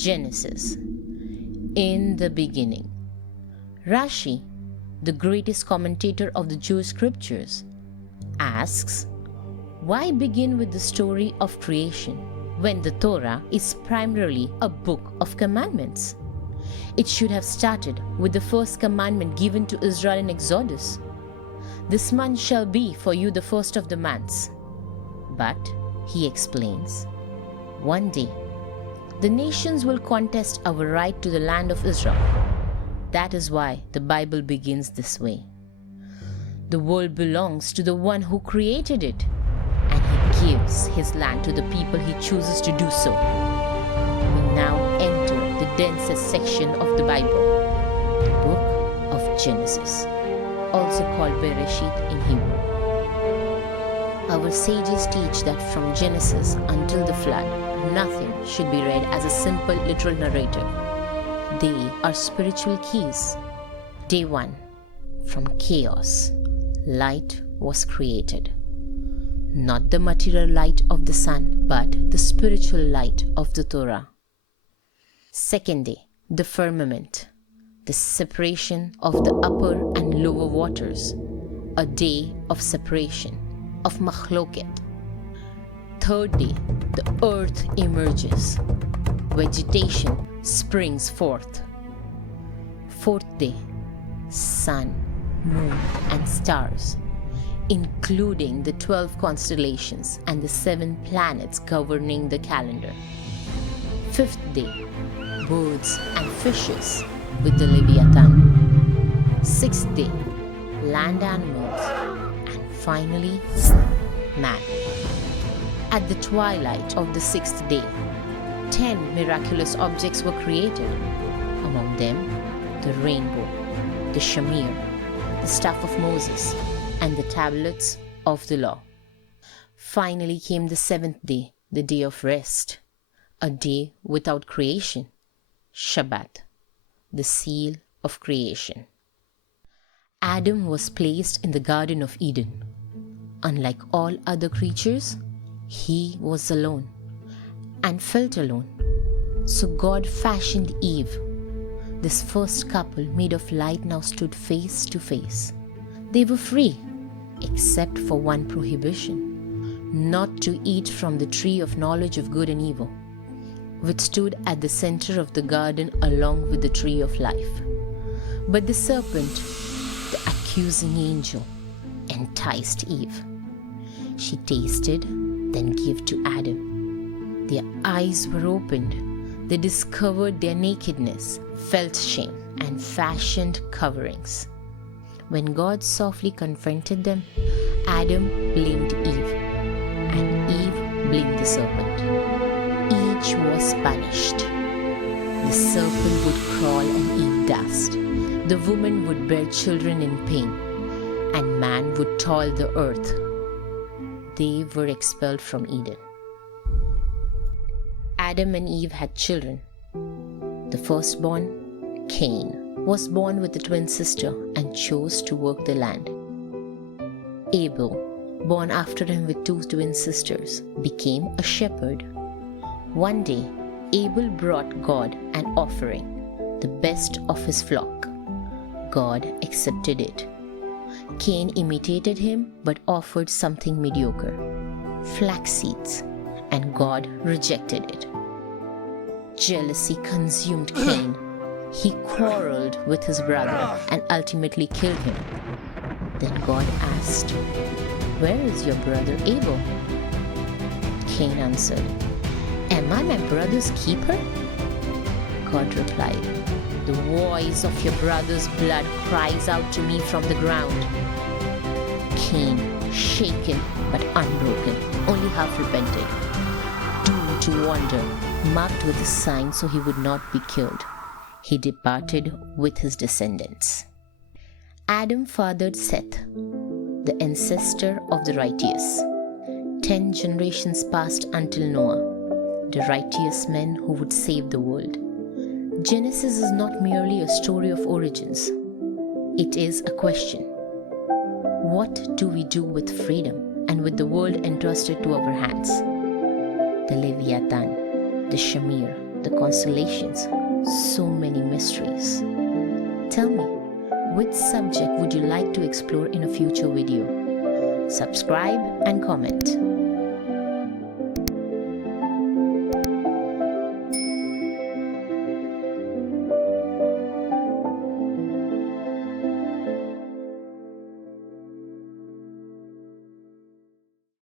Genesis. In the beginning. Rashi, the greatest commentator of the Jewish scriptures, asks, why begin with the story of creation when the Torah is primarily a book of commandments? It should have started with the first commandment given to Israel in Exodus. This month shall be for you the first of the months. But, he explains, one day, the nations will contest our right to the land of Israel. That is why the Bible begins this way. The world belongs to the one who created it, and he gives his land to the people he chooses to do so. We now enter the densest section of the Bible, the book of Genesis, also called Bereshit in Hebrew. Our sages teach that from Genesis until the flood, nothing should be read as a simple literal narrative. They are spiritual keys. Day 1. From chaos, light was created. Not the material light of the sun, but the spiritual light of the Torah. Second day, the firmament, the separation of the upper and lower waters, a day of separation, of machloket. Third day, the earth emerges. Vegetation springs forth. Fourth day, sun, moon, and stars, including the 12 constellations and the 7 planets governing the calendar. Fifth day, birds and fishes with the Leviathan. Sixth day, land animals, and finally, man. At the twilight of the 6th day, 10 miraculous objects were created. Among them, the rainbow, the shamir, the staff of Moses, and the tablets of the law. Finally came the 7th day, the day of rest, a day without creation, Shabbat, the seal of creation. Adam was placed in the Garden of Eden. Unlike all other creatures, he was alone and felt alone. So God fashioned Eve. This first couple made of light now stood face to face. They were free, except for one prohibition, not to eat from the tree of knowledge of good and evil, which stood at the center of the garden along with the tree of life. But the serpent, the accusing angel, enticed Eve. She tasted, then gave to Adam. Their eyes were opened. They discovered their nakedness, felt shame, and fashioned coverings. When God softly confronted them, Adam blamed Eve, and Eve blamed the serpent. Each was punished. The serpent would crawl and eat dust. The woman would bear children in pain, and man would toil the earth. They were expelled from Eden. Adam and Eve had children. The firstborn, Cain, was born with a twin sister and chose to work the land. Abel, born after him with 2 twin sisters, became a shepherd. One day, Abel brought God an offering, the best of his flock. God accepted it. Cain imitated him but offered something mediocre, flax seeds, and God rejected it. Jealousy consumed Cain. He quarreled with his brother and ultimately killed him. Then God asked, "Where is your brother Abel?" Cain answered, "Am I my brother's keeper?" God replied, "The voice of your brother's blood cries out to me from the ground." Cain, shaken but unbroken, only half repented, doomed to wander, marked with a sign so he would not be killed. He departed with his descendants. Adam fathered Seth, the ancestor of the righteous. 10 generations passed until Noah, the righteous men who would save the world. Genesis is not merely a story of origins. It is a question. What do we do with freedom and with the world entrusted to our hands? The Leviathan, the Shamir, the constellations, so many mysteries. Tell me, which subject would you like to explore in a future video? Subscribe and comment.